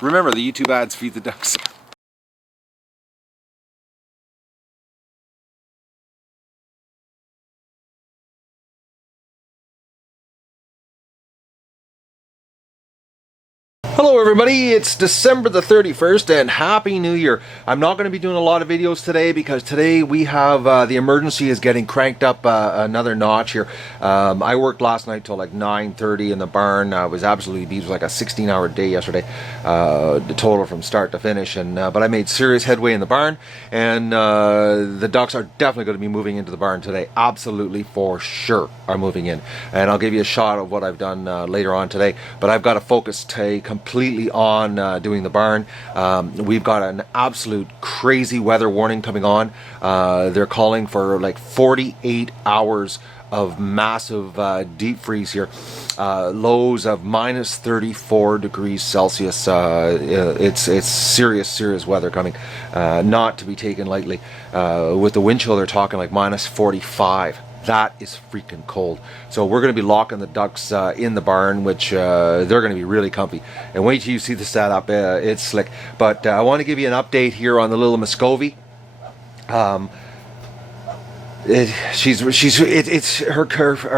Remember, the YouTube ads feed the ducks. Hello everybody, it's December the 31st and Happy New Year. I'm not going to be doing a lot of videos today because today we have the emergency is getting cranked up another notch here. I worked last night till like 9:30 in the barn. I was absolutely beat. It was like a 16-hour day yesterday, the total from start to finish. And but I made serious headway in the barn, and the ducks are definitely going to be moving into the barn today. Absolutely, for sure, are moving in. And I'll give you a shot of what I've done later on today. But I've got to focus today completely on doing the barn. We've got an absolute crazy weather warning coming on. They're calling for like 48 hours of massive deep freeze here. Lows of minus 34 degrees Celsius. It's serious weather coming, not to be taken lightly. With the wind chill, they're talking like minus 45. That is freaking cold. So we're going to be locking the ducks in the barn, which they're going to be really comfy. And wait till you see the setup. It's slick. But I want to give you an update here on the little Muscovy. Her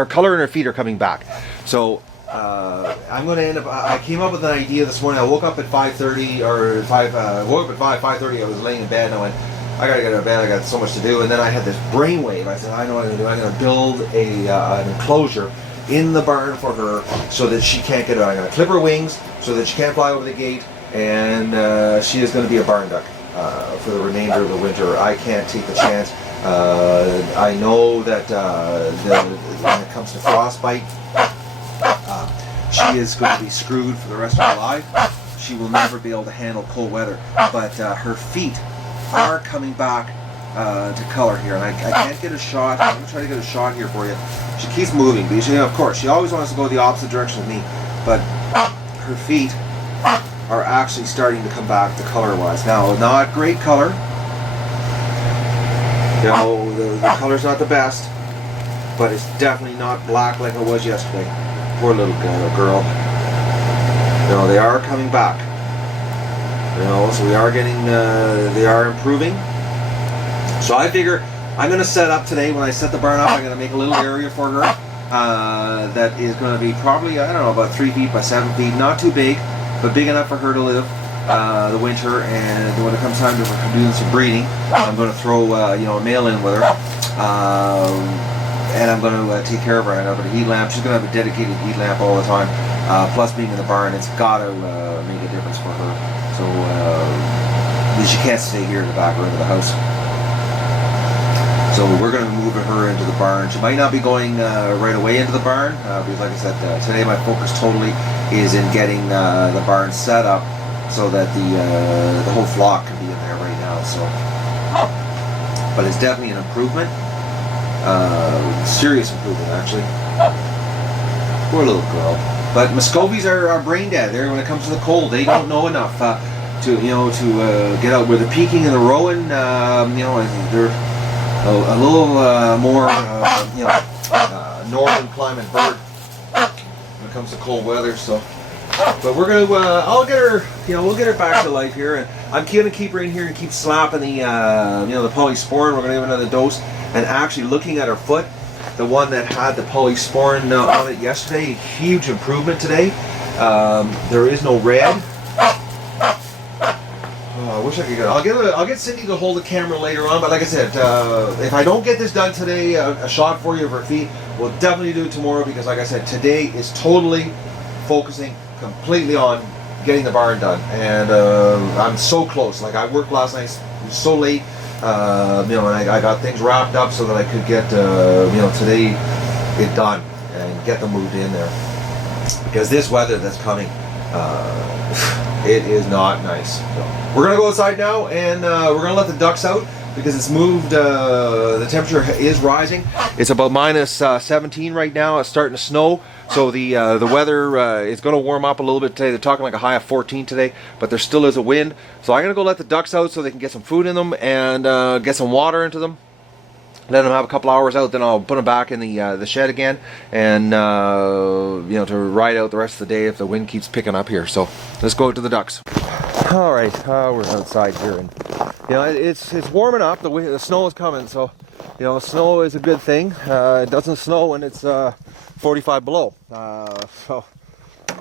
color and her feet are coming back. So I'm going to end up. I came up with an idea this morning. I woke up at 5:30 or 5. Woke up at 5:30. I was laying in bed and I went, I gotta get out of bed, I got so much to do. And then I had this brainwave. I said, I know what I'm gonna do. I'm gonna build an enclosure in the barn for her so that she can't get out. I'm gonna clip her wings so that she can't fly over the gate, and she is gonna be a barn duck for the remainder of the winter. I can't take the chance. I know that when it comes to frostbite, she is going to be screwed for the rest of her life. She will never be able to handle cold weather, but her feet are coming back to color here, and I can't get a shot. I'm going to try to get a shot here for you. She keeps moving, but of course, she always wants to go the opposite direction of me, but her feet are actually starting to come back to color-wise. Now, not great color. You know, the color's not the best, but it's definitely not black like it was yesterday. Poor little girl. You know, they are coming back. You know, so we are getting, they are improving. So I figure I'm going to set up today, when I set the barn up, I'm going to make a little area for her that is going to be probably, I don't know, about 3 feet by 7 feet. Not too big, but big enough for her to live the winter. And when it comes time to doing some breeding, I'm going to throw, you know, a male in with her. And I'm going to take care of her. I'm going to have a heat lamp. She's going to have a dedicated heat lamp all the time. Plus being in the barn, it's got to make a difference for her. So she can't stay here in the back room of the house. So we're going to move her into the barn. She might not be going right away into the barn, because like I said, today my focus totally is in getting the barn set up so that the whole flock can be in there right now. So, but it's definitely an improvement, serious improvement actually. Poor little girl. But Muscovies are brain dead. There, when it comes to the cold, they don't know enough to get out. Where they're peaking and the rowing, you know, they're a little more northern climate bird when it comes to cold weather. So, but we're gonna, I'll get her, you know, we'll get her back to life here, and I'm gonna keep her in here and keep slapping the, you know, the polysporin. We're gonna give another dose, and actually looking at her foot. The one that had the polysporin on it yesterday, huge improvement today. There is no red. Oh, I wish I could get. I'll get Cindy to hold the camera later on. But like I said, if I don't get this done today, a shot for you of her feet, we'll definitely do it tomorrow. Because like I said, today is totally focusing completely on getting the barn done, and I'm so close. Like I worked last night, it was so late. You know, and I got things wrapped up so that I could get, you know, today it done and get them moved in there. Because this weather that's coming, it is not nice. So we're gonna go outside now, and we're gonna let the ducks out because it's moved. The temperature is rising. It's about minus 17 right now. It's starting to snow. So the weather is going to warm up a little bit today. They're talking like a high of 14 today, but there still is a wind. So I'm going to go let the ducks out so they can get some food in them and get some water into them. Let them have a couple hours out, then I'll put them back in the shed again, and you know, to ride out the rest of the day if the wind keeps picking up here. So let's go to the ducks. All right, we're outside here, and you know it's warming up. The snow is coming, so you know snow is a good thing. It doesn't snow when it's 45 below. So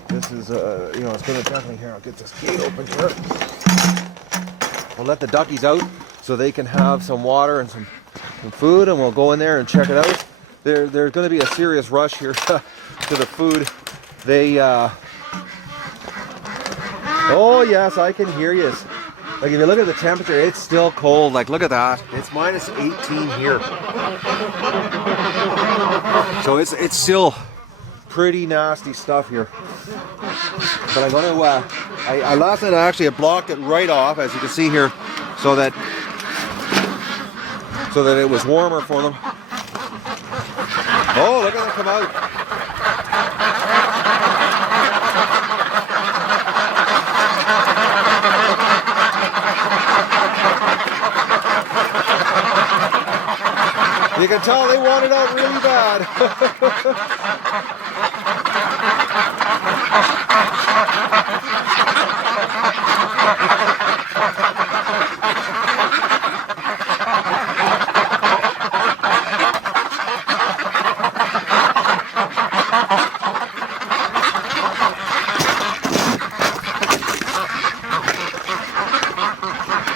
this is you know, it's going to definitely, here, I'll get this gate open here. We'll let the duckies out so they can have some water and some food, and we'll go in there and check it out. There's going to be a serious rush here to the food. They oh yes, I can hear you. Like if you look at the temperature, it's still cold. Like look at that. It's minus 18 here. So it's still pretty nasty stuff here. But I'm going to, I last night I blocked it right off, as you can see here, so that it was warmer for them. Oh, look at them come out. You can tell they want it out really bad.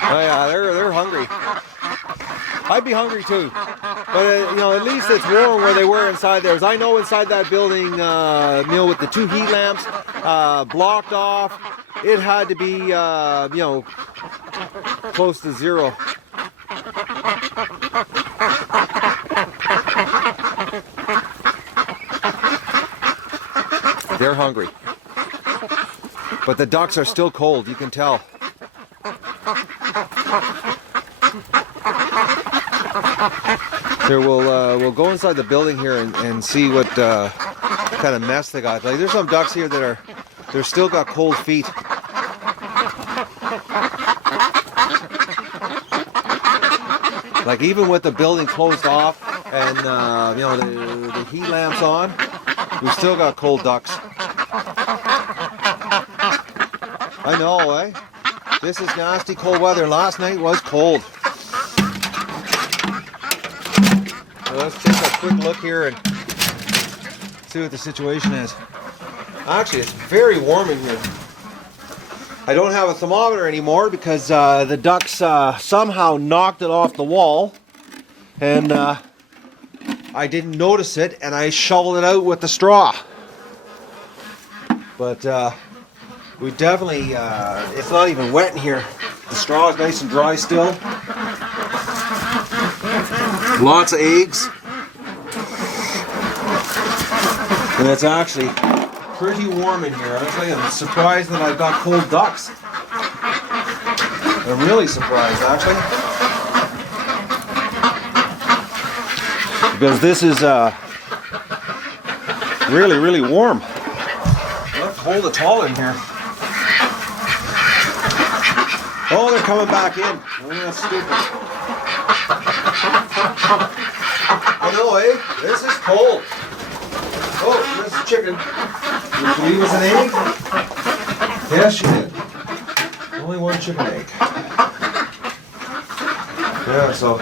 Oh yeah, they're hungry. I'd be hungry too. But you know, at least it's warm where they were inside there. As I know, inside that building, you know, with the 2 heat lamps blocked off, it had to be, you know, close to zero. They're hungry, but the ducks are still cold. You can tell. Here, we'll go inside the building here and see what kind of mess they got. Like, there's some ducks here that they're still got cold feet. Like even with the building closed off and you know the heat lamps on, we still got cold ducks. I know, eh? This is nasty cold weather. Last night was cold. Let's take a quick look here and see what the situation is. Actually, it's very warm in here. I don't have a thermometer anymore because the ducks somehow knocked it off the wall, and I didn't notice it, and I shoveled it out with the straw. But we definitely, it's not even wet in here. The straw is nice and dry still. Lots of eggs. And it's actually pretty warm in here. I'll tell you, I'm surprised that I've got cold ducks. I'm really surprised, actually. Because this is really, really warm. Not cold at all in here. Oh, they're coming back in. Oh, that's stupid. I know, eh? This is cold. Oh, there's a chicken. Did she leave us an egg? Yes, she did. Only 1 chicken egg. Yeah, so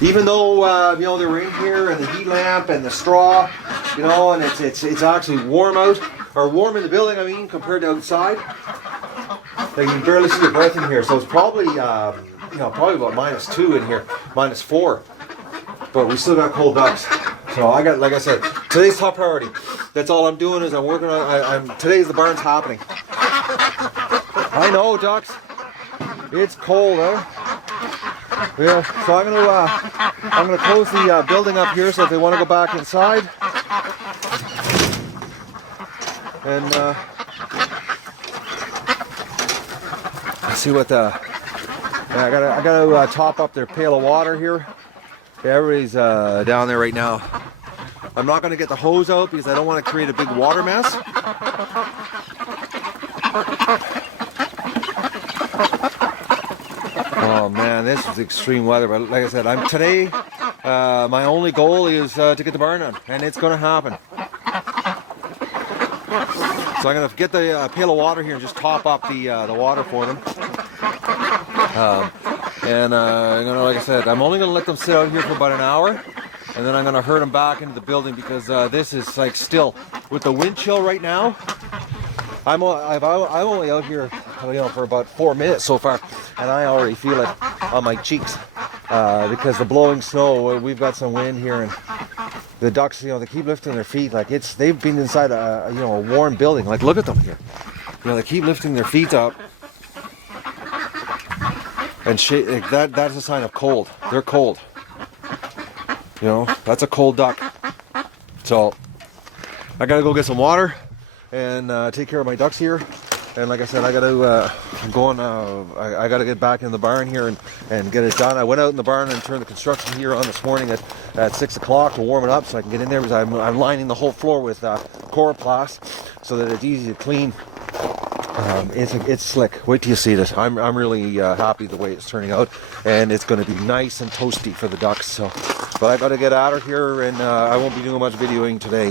even though you know, they were in here and the heat lamp and the straw, you know, and it's actually warm out, or warm in the building, I mean, compared to outside. Like you can barely see your breath in here, so it's probably you know, probably about -2 in here, -4. But we still got cold ducks. So I got, like I said, today's top priority. That's all I'm doing is I'm working on. Today's the barn's happening. I know, ducks. It's cold, huh? Yeah. So I'm gonna close the building up here. So if they want to go back inside, and see what the. I gotta top up their pail of water here. Everybody's down there right now. I'm not going to get the hose out because I don't want to create a big water mess. Oh man, this is extreme weather. But like I said, today. My only goal is to get the barn done, and it's going to happen. So I'm gonna get the pail of water here and just top up the water for them. I'm gonna, like I said, I'm only gonna let them sit out here for about an hour, and then I'm gonna herd them back into the building because this is like still with the wind chill right now. I'm only out here, for about 4 minutes so far, and I already feel it on my cheeks because the blowing snow. We've got some wind here, and the ducks, they keep lifting their feet like they've been inside a warm building. Like, look at them here. They keep lifting their feet up, and that's a sign of cold. They're cold. That's a cold duck. So I gotta go get some water and take care of my ducks here. And like I said, I gotta I gotta get back in the barn here and get it done. I went out in the barn and turned the construction heater on this morning at 6 o'clock to warm it up so I can get in there, because I'm lining the whole floor with coroplast so that it's easy to clean. It's slick. Wait till you see this. I'm really happy the way it's turning out, and it's going to be nice and toasty for the ducks. So, but I got to get out of here, and I won't be doing much videoing today.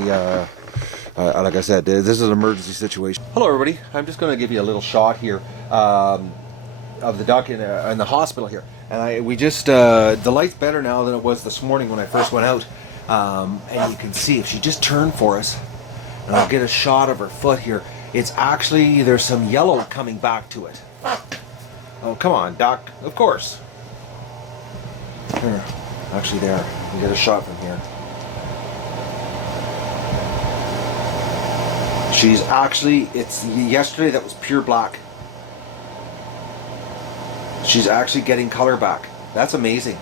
Like I said, this is an emergency situation. Hello, everybody. I'm just going to give you a little shot here of the duck in the hospital here, and we just the light's better now than it was this morning when I first went out, and you can see if she just turned for us, and I'll get a shot of her foot here. It's actually, there's some yellow coming back to it. Oh, come on, duck. Of course. Here. Actually, there. You get a shot from here. She's actually, yesterday that was pure black. She's actually getting color back. That's amazing.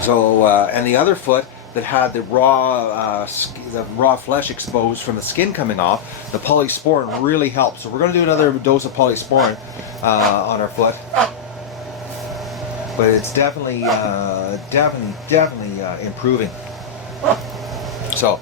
So, and the other foot that had the raw flesh exposed from the skin coming off, the polysporin really helped. So we're going to do another dose of polysporin on our foot. But it's definitely improving. So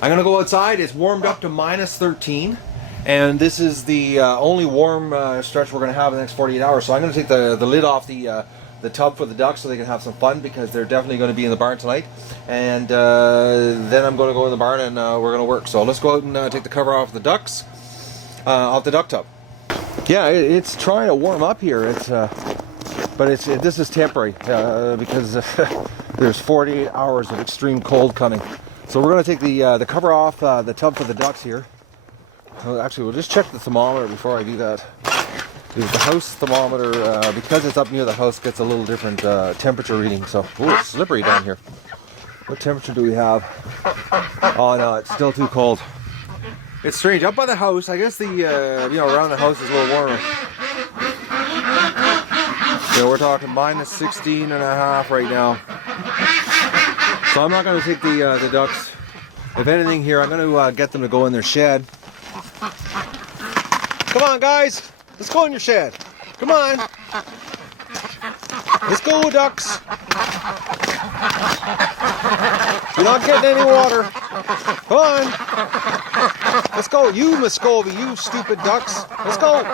I'm going to go outside. It's warmed up to minus 13. And this is the only warm stretch we're going to have in the next 48 hours. So I'm going to take the lid off the tub for the ducks so they can have some fun, because they're definitely going to be in the barn tonight. And then I'm going to go in the barn and we're going to work. So let's go out and take the cover off the ducks, off the duck tub. Yeah, it's trying to warm up here. But this is temporary because there's 48 hours of extreme cold coming. So we're going to take the cover off the tub for the ducks here. Actually, we'll just check the thermometer before I do that. The house thermometer, because it's up near the house, gets a little different temperature reading. So, ooh, it's slippery down here. What temperature do we have? Oh no, it's still too cold. It's strange. Up by the house, I guess around the house is a little warmer. We're talking minus 16 and a half right now. So I'm not going to take the ducks. If anything here, I'm going to get them to go in their shed. Come on, guys. Let's go in your shed. Come on. Let's go, ducks. You're not getting any water. Come on. Let's go. You, Muscovy, you stupid ducks. Let's go.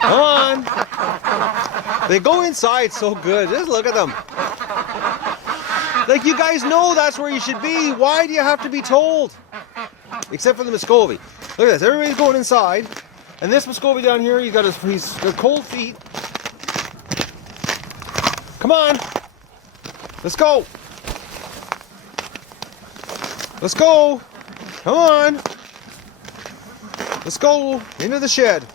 Come on. They go inside so good. Just look at them. Like, you guys know that's where you should be. Why do you have to be told? Except for the Muscovy. Look at this. Everybody's going inside. And this Muscovy down here, he's got cold feet. Come on. Let's go. Let's go. Come on. Let's go into the shed.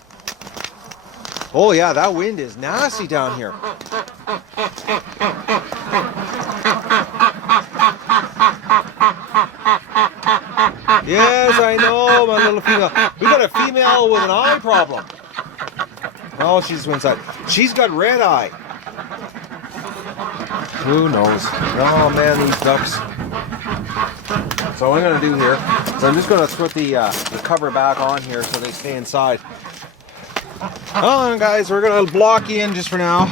Oh yeah, that wind is nasty down here. Yes, I know, my little female. We got a female with an eye problem. Oh, she's inside. She's got red eye. Who knows? Oh man, these ducks. So what I'm going to do here is I'm just going to put the cover back on here so they stay inside. Come on, guys, we're going to block you in just for now.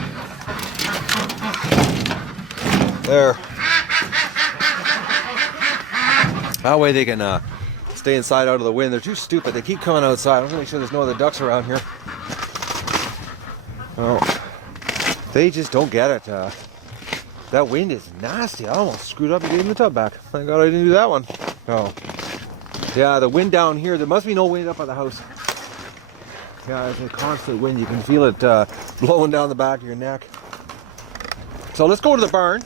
There. That way they can stay inside out of the wind. They're too stupid. They keep coming outside. I'm going to make sure there's no other ducks around here. Oh, they just don't get it. That wind is nasty. I almost screwed up and gave the tub back. Thank God I didn't do that one. Oh. Yeah, the wind down here, there must be no wind up at the house. Yeah, it's a constant wind. You can feel it blowing down the back of your neck. So let's go to the barn.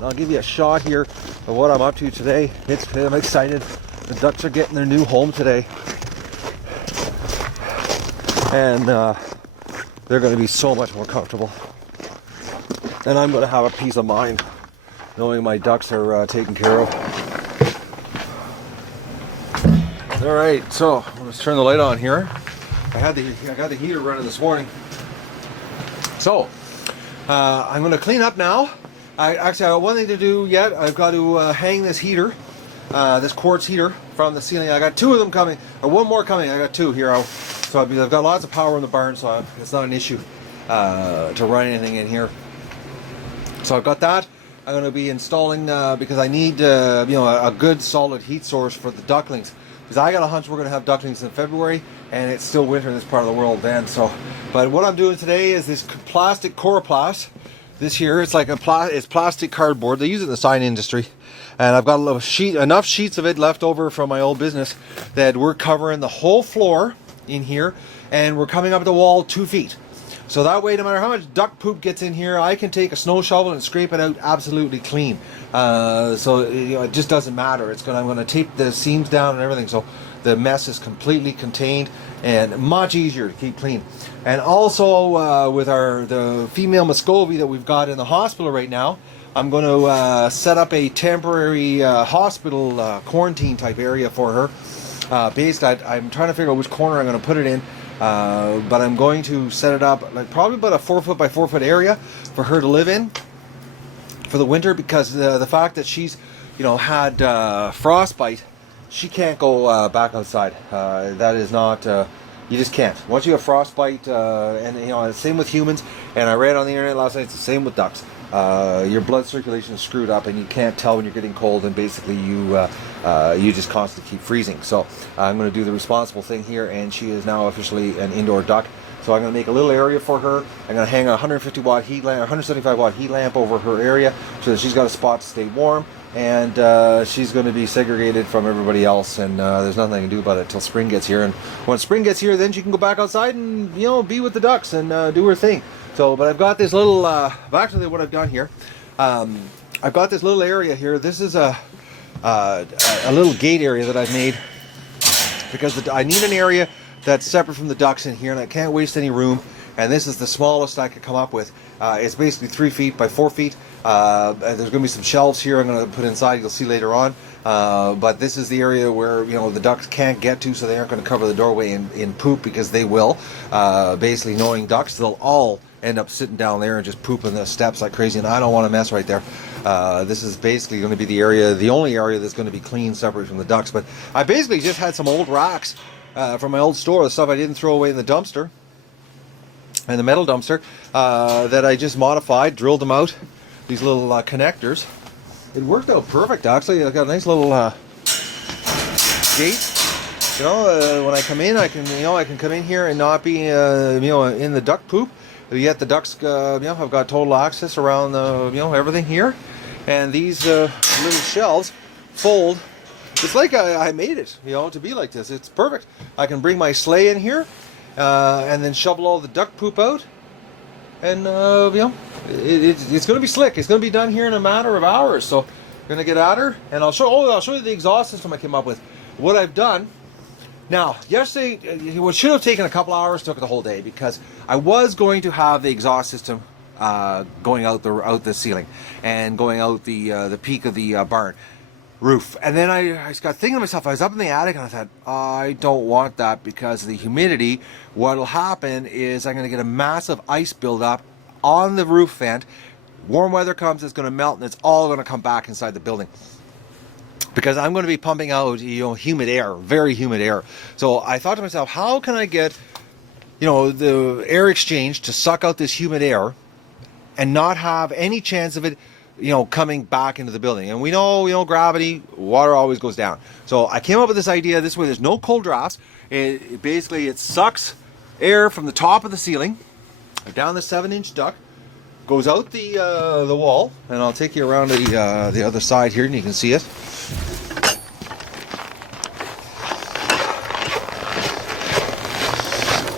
I'll give you a shot here of what I'm up to today. I'm excited. The ducks are getting their new home today. And they're going to be so much more comfortable. And I'm going to have a peace of mind knowing my ducks are taken care of. All right, so let's turn the light on here. I got the heater running this morning. So I'm going to clean up now. I got one thing to do yet. I've got to hang this heater, this quartz heater from the ceiling. I got two of them coming, or one more coming. I got two here. So I've got lots of power in the barn, so it's not an issue to run anything in here. So I've got that. I'm going to be installing because I need a good solid heat source for the ducklings. Because I got a hunch we're going to have ducklings in February, and it's still winter in this part of the world then. So, but what I'm doing today is this plastic coroplast. This here, it's like it's plastic cardboard. They use it in the sign industry, and I've got enough sheets of it left over from my old business that we're covering the whole floor in here, and we're coming up the wall 2 feet. So that way, no matter how much duck poop gets in here, I can take a snow shovel and scrape it out absolutely clean. So it just doesn't matter. I'm going to tape the seams down and everything, so the mess is completely contained and much easier to keep clean. And also with the female Muscovy that we've got in the hospital right now, I'm going to set up a temporary hospital quarantine type area for her. I'm trying to figure out which corner I'm going to put it in. But I'm going to set it up like probably about a 4 foot by 4 foot area for her to live in for the winter, because the fact that she's had frostbite, she can't go back outside. That is not you just can't. Once you have frostbite, and same with humans, and I read on the internet last night it's the same with ducks. Your blood circulation is screwed up and you can't tell when you're getting cold, and basically you just constantly keep freezing. So I'm going to do the responsible thing here, and she is now officially an indoor duck. So I'm going to make a little area for her. I'm going to hang a 150 watt heat lamp, 175 watt heat lamp over her area so that she's got a spot to stay warm, and she's going to be segregated from everybody else, and there's nothing I can do about it until spring gets here. And when spring gets here, then she can go back outside and be with the ducks and do her thing. So, but I've got this little, actually what I've done here, I've got this little area here. This is a little gate area that I've made because I need an area that's separate from the ducks in here, and I can't waste any room. And this is the smallest I could come up with. It's basically 3 feet by 4 feet. And there's going to be some shelves here I'm going to put inside. You'll see later on. But this is the area where the ducks can't get to, so they aren't going to cover the doorway in poop, because they will. Basically, knowing ducks, they'll all end up sitting down there and just pooping the steps like crazy, and I don't want to mess right there. This is basically going to be the only area that's going to be clean, separate from the ducks. But I basically just had some old rocks from my old store, the stuff I didn't throw away in the dumpster, and the metal dumpster, that I just modified, drilled them out, these little connectors. It worked out perfect, actually. I've got a nice little gate. When I come in, I can come in here and not be in the duck poop. Yet the ducks, have got total access around everything here, and these little shelves fold. It's like I made it, to be like this. It's perfect. I can bring my sleigh in here, and then shovel all the duck poop out, and it's going to be slick. It's going to be done here in a matter of hours. So I'm going to get at her, and I'll show you the exhaust system I came up with. What I've done. Now, yesterday, what should have taken a couple hours took the whole day, because I was going to have the exhaust system going out the ceiling and going out the peak of the barn roof. And then I got thinking to myself, I was up in the attic and I thought, I don't want that because of the humidity. What'll happen is I'm going to get a massive ice buildup on the roof vent. Warm weather comes, it's going to melt, and it's all going to come back inside the building. Because I'm going to be pumping out, humid air, very humid air. So I thought to myself, how can I get, the air exchange to suck out this humid air and not have any chance of it, coming back into the building? And we know, gravity, water always goes down. So I came up with this idea. This way, there's no cold drafts. It sucks air from the top of the ceiling down the 7-inch duct, goes out the wall, and I'll take you around to the other side here, and you can see it.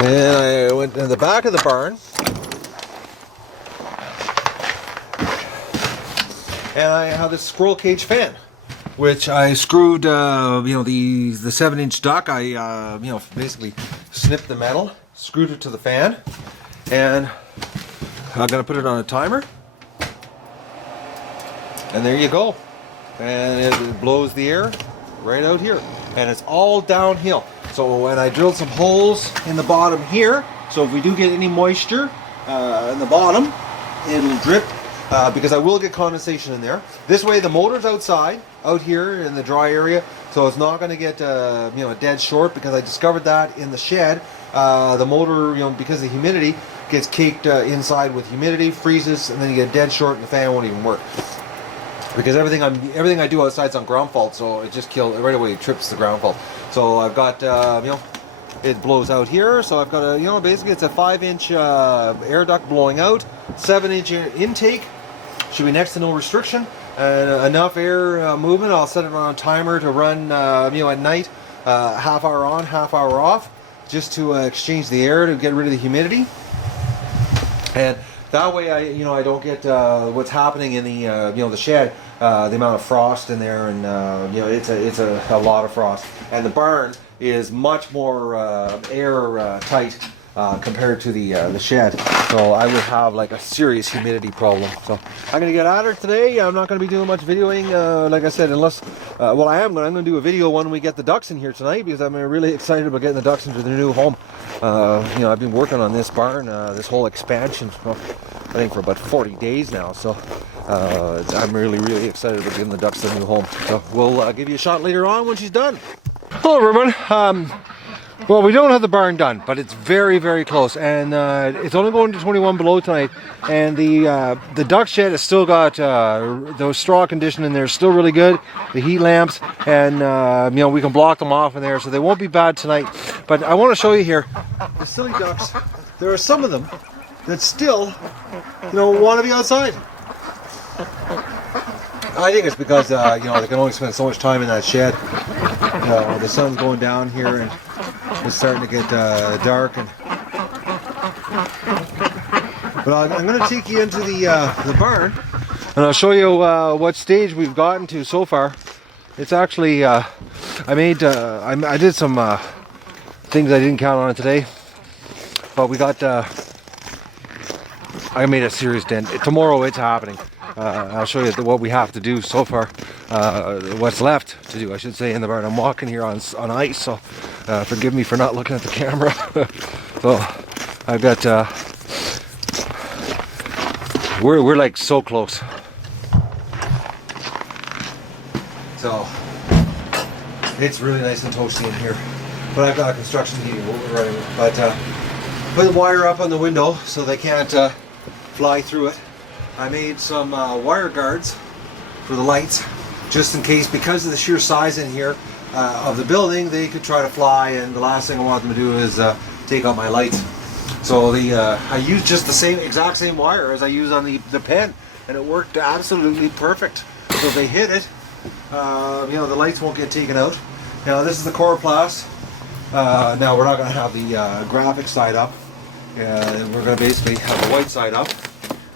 And I went in the back of the barn, and I have this squirrel cage fan, which I screwed, you know, the 7-inch duct. I, you know, basically snipped the metal, screwed it to the fan, and I'm gonna put it on a timer, and there you go. And it blows the air right out here, and it's all downhill. So, and I drilled some holes in the bottom here, so if we do get any moisture in the bottom, it'll drip, because I will get condensation in there. This way the motor's outside, out here in the dry area, so it's not going to get you know, dead short, because I discovered that in the shed. The motor, you know, because of the humidity, gets caked inside with humidity, freezes, and then you get dead short and the fan won't even work. Because everything I do outside's on ground fault, so it just kills right away. It trips the ground fault. So I've got you know, it blows out here. So I've got a, you know, basically it's a 5-inch air duct blowing out, 7-inch intake. Should be next to no restriction, and enough air movement. I'll set it on a timer to run you know, at night, half hour on, half hour off, just to exchange the air to get rid of the humidity. And that way, you know, I don't get what's happening in the you know, the shed, the amount of frost in there, and you know, it's a lot of frost. And the barn is much more air tight compared to the shed, so I would have like a serious humidity problem. So I'm gonna get at her today. I'm not gonna be doing much videoing, like I said, unless well, I'm gonna do a video when we get the ducks in here tonight, because I'm really excited about getting the ducks into their new home. You know, I've been working on this barn, this whole expansion, I think for about 40 days now, so I'm really excited about getting the ducks to the new home. So we'll give you a shot later on when she's done. Hello everyone. Well, we don't have the barn done, but it's very close, and it's only going to 21 below tonight, and the duck shed has still got those straw condition in there, still really good, the heat lamps, and you know, we can block them off in there, so they won't be bad tonight. But I want to show you here the silly ducks. There are some of them that still, you know, want to be outside. I think it's because you know, they can only spend so much time in that shed. The sun's going down here, and it's starting to get dark, and but I'm going to take you into the barn, and I'll show you what stage we've gotten to so far. It's actually I did some things I didn't count on today, but we got I made a serious dent. Tomorrow it's happening. I'll show you what we have to do so far, what's left to do, I should say, in the barn. I'm walking here on ice, so forgive me for not looking at the camera. So I've got, we're like so close. So it's really nice and toasty in here, but I've got a construction heating running. But put the wire up on the window so they can't fly through it. I made some wire guards for the lights, just in case, because of the sheer size in here of the building, they could try to fly, and the last thing I want them to do is take out my lights. So I used just the exact same wire as I used on the pen, and it worked absolutely perfect. So if they hit it, you know, the lights won't get taken out. Now this is the coroplast. Now we're not going to have the graphic side up. We're going to basically have the white side up.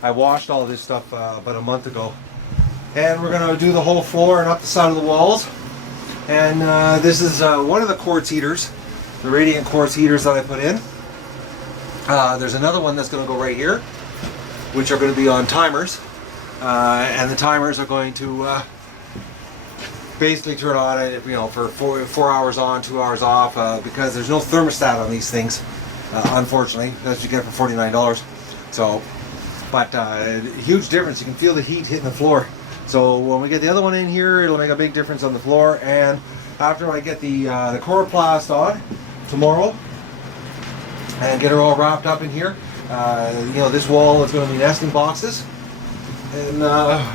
I washed all this stuff about a month ago, and we're going to do the whole floor and up the side of the walls. And this is one of the quartz heaters, the radiant quartz heaters that I put in. There's another one that's going to go right here, which are going to be on timers, and the timers are going to basically turn on, you know, for 4 hours on, 2 hours off, because there's no thermostat on these things, unfortunately. That's what you get for $49. So. But huge difference. You can feel the heat hitting the floor. So when we get the other one in here, it'll make a big difference on the floor. And after I get the coroplast on tomorrow and get her all wrapped up in here, you know, this wall is going to be nesting boxes, and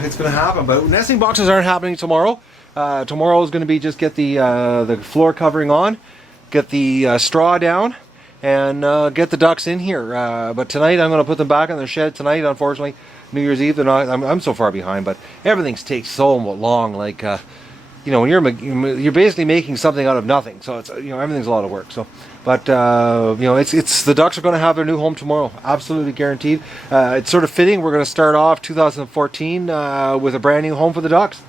it's going to happen. But nesting boxes aren't happening tomorrow. Tomorrow is going to be just get the floor covering on, get the straw down, and get the ducks in here. But tonight I'm going to put them back in their shed tonight. Unfortunately, New Year's Eve they're not. I'm so far behind, but everything takes so long. Like you know, when you're basically making something out of nothing, so it's everything's a lot of work. So, but you know, it's the ducks are going to have their new home tomorrow, absolutely guaranteed. It's sort of fitting. We're going to start off 2014 with a brand new home for the ducks.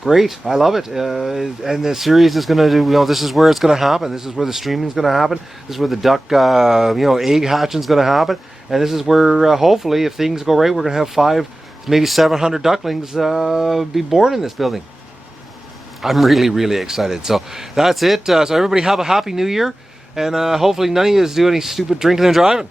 Great, I love it. And the series is going to do. This is where it's going to happen. This is where the streaming is going to happen. This is where the duck, egg hatching is going to happen. And this is where hopefully, if things go right, we're going to have 500, maybe 700 ducklings be born in this building. I'm really, really excited. So that's it. So everybody have a happy new year. And hopefully none of you do any stupid drinking and driving.